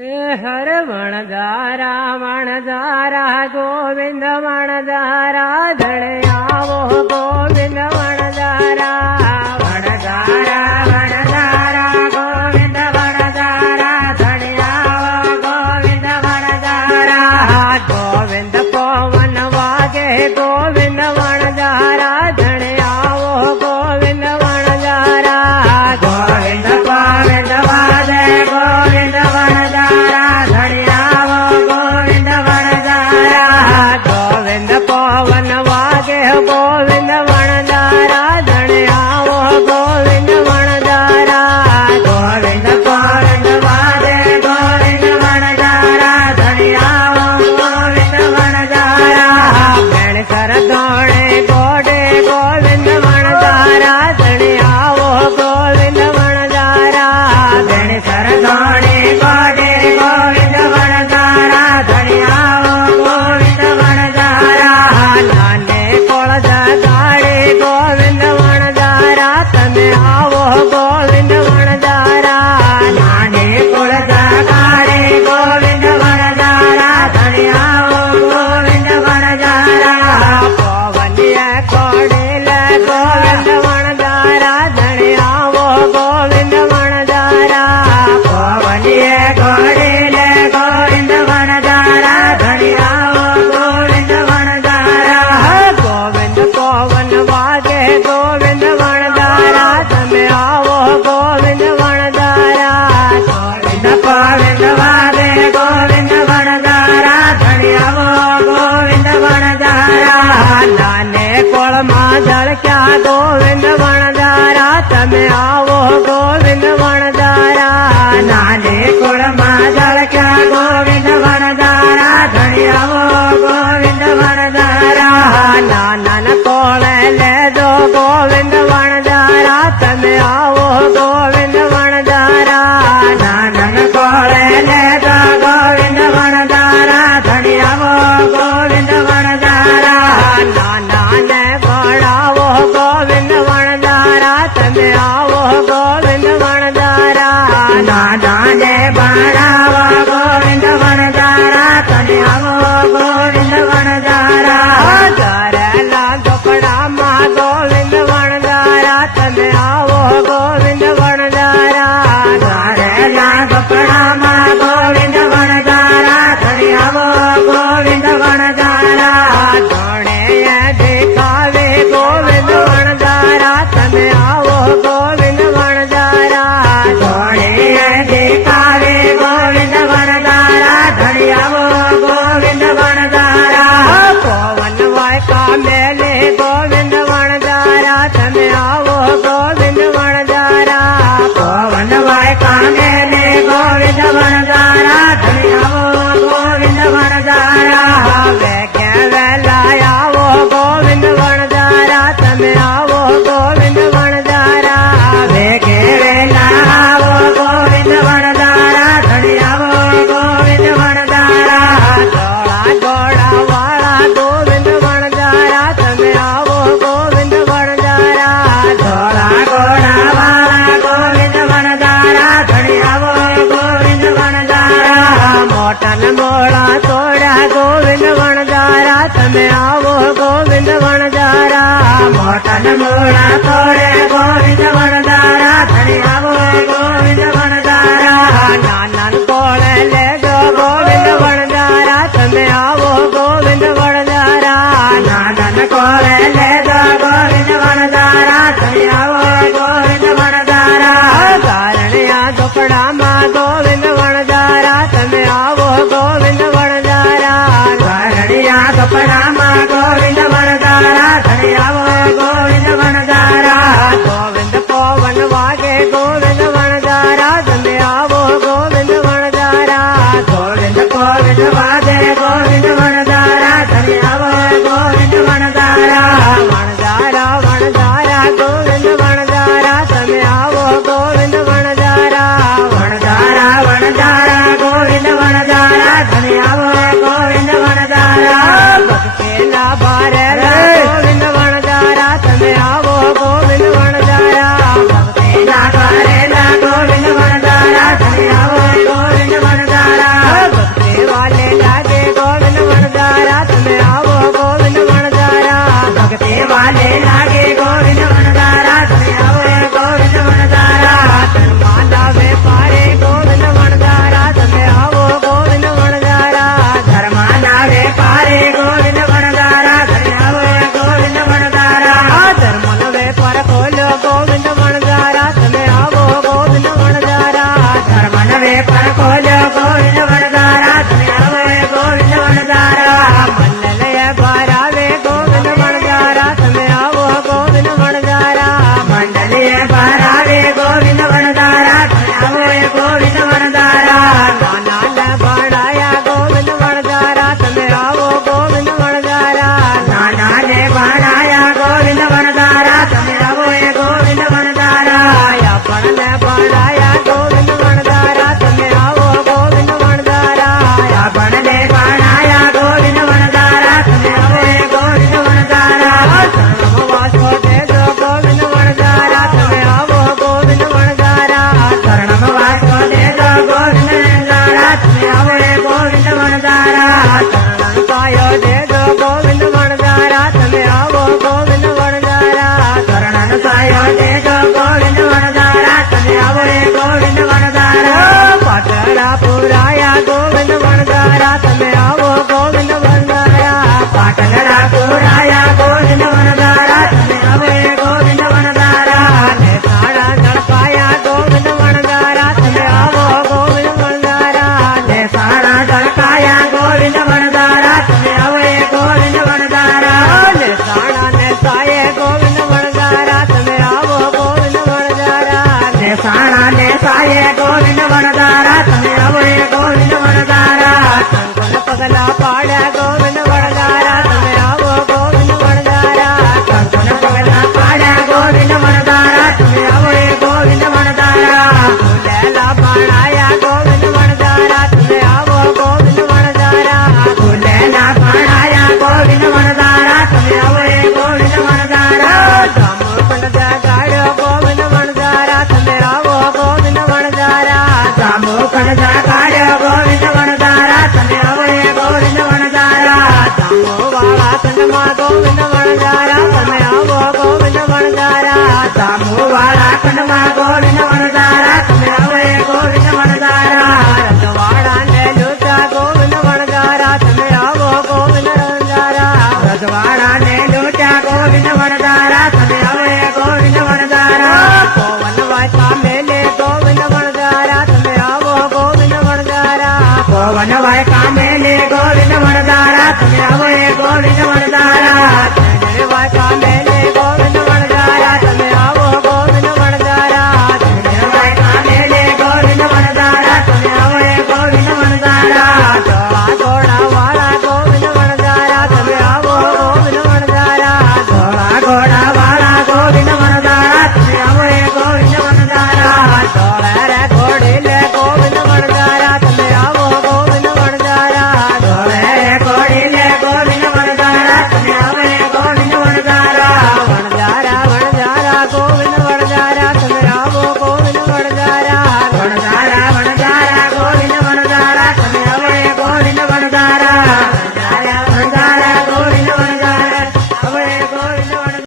हर वणजारा वणजारा गोविंद वणजारा धड़यावो गोविंद वणजारा वणजारा वणजारा गोविंद वणजारा धड़यावो गोविंद वणजारा गोविंद पवन वागे गोविंद वणजारा धड़यावो गोविंद वणजारा गोविंद पवन वागे गोविंद वणजारा धड़यावो गोविंद वणजारा गोविंद पवन वागे गोविंद वणजारा धड़यावो गोविंद वणजारा गोविंद पवन वागे गोविंद वणजारा धड़यावो गोविंद वणजारा भेण कर दौड़े गोडे गोविंद वणजारा धड़यावो गोविंद वणजारा भेण कर दौड़े गोडे गोविंद वणजारा धड़यावो गोविंद वणजारा नाने कोळजा गाड़े गोविंद वणजारा तमे आवो गोविंद वणजारा नाने कोळजा गाड़े गोविंद वणजारा धड़यावो गोविंद वणजारा पवनिया कोडेले गोविंद वणजारा धड़यावो गोविंद वणजारा पवनिया कोडेले गोविंद वणजारा धड़यावो गोविंद वणजारा गोविंद पवन वागे गोविंद वणजारा तमे आवो गोविंद वणजारा गोविंद पवन वागे गोविंद वणजारा धड़यावो गोविंद वणजारा नाने कोळमा जळक्या गोविंद वणजारा तमे आवो गोविंद वणजारा नाने कोळमा जळक्या गोविंद वणजारा धड़यावो गोविंद वणजारा नानन कोळे लेजो गोविंद वणजारा तमे आवो गोविंद वणजारा नानन कोळे लेजो गोविंद वणजारा धड़यावो गोविंद वणजारा नानाने गोड़ावो गोविंद वणजारा तमे आवो गोविंद वणजारा नानाने बाड़ावो गोविंद वणजारा तमे आवो गोविंद वणजारा करेला झोपड़ा मा गोविंद वणजारा तमे आवो गोविंद वणजारा करेला झोपड़ा मा गोविंद वणजारा धड़यावो गोविंद वणजारा धोणे देखावे गोविंद वणजारा तमे आवो गोविंद वणजारा धोणे देखावे गोविंद वणजारा धड़यावो गोविंद वणजारा पवन वायका मेले गोविंद वणजारा तमे आवो गोविंद वणजारा पवन वायका मेले गोविंद वणजारा धड़यावो गोविंद वणजारा वेगे वेला आवो गोविंद वणजारा तमे आवो गोविंद वणजारा वेगे वेला आवो गोविंद वणजारा धड़यावो गोविंद वणजारा गोड़ा गोड़ा वाला गोविंद वणजारा तमे आवो गोविंद वणजारा गोड़ा गोड़ा वाला गोविंद वणजारा धड़यावो गोविंद वणजारा मोटन मोड़ा तोड़ा गोविंद वणजारा तमे आवो गोविंद वणजारा मोटन मोड़ा तोड़े गोविंद वणजारा धड़यावो गोविंद वणजारा नानन कोळे लेजो गोविंद वणजारा तमे आवो गोविंद वणजारा नानन कोळे लेजो गोविंद वणजारा धड़यावो गोविंद वणजारा कारणिया झोपड़ा मा गोविंद वणजारा तमे आवो गोविंद वणजारा कारणिया झोपड़ा मा गोविंद वणजारा धड़यावो गोविंद वणजारा गोविंद पवन वागे गोविंद वणजारा तमे आवो गोविंद वणजारा गोविंद पवन वागे गोविंद वणजारा धड़यावो गोविंद वणजारा वणजारा वणजारा गोविंद वणजारा तमे आवो गोविंद वणजारा वणजारा વણજારા તમે આવો એ ગોવિંદ વણજારા કંકુન પગલા પાડ્યા ગોવિંદ વણજારા તમે આવો ગોવિંદ વણજારા કંકુન પગલા પાડ્યા ગોવિંદ વણજારા તમે આવો એ ગોવિંદ વણજારા ફૂલેલા ભણાયા ગોવિંદ વણજારા તમે આવો ગોવિંદ વણજારા ફૂલેલા ભણાયા ગોવિંદ વણજારા તમે આવો એ ગોવિંદ વણજારા જાંબુકંડ જગાડ્યો ગોવિંદ વણજારા તમે આવો ગોવિંદ વણજારા જાંબુકંડ જગાડ્યો ગોવિંદ વણજારા તમે આવો એ ગોવિંદ વણજારા જાંબુવાળા કંડમાં ગોવિંદ વણજારા તમે આવો ગોવિંદ વણજારા જાંબુવાળા ખંડમાં ગોવિંદ વણજારા તમે આવો એ ગોવિંદ વણજારા રજવાડાને લૂંટા ગોવિંદ વણજારા તમે આવો ગોવિંદ વણજારા રજવાડાને લૂંટ્યા ગોવિંદ વણજારા તમે આવો એ ગોવિંદ વણજારા પવન વાયકા મેલે ગોવિંદ વણજારા તમે આવો ગોવિંદ વણજારા પવન વાયકા મેલે ગોવિંદ વણજારા તમે આવો એ ગોવિંદ વણજારા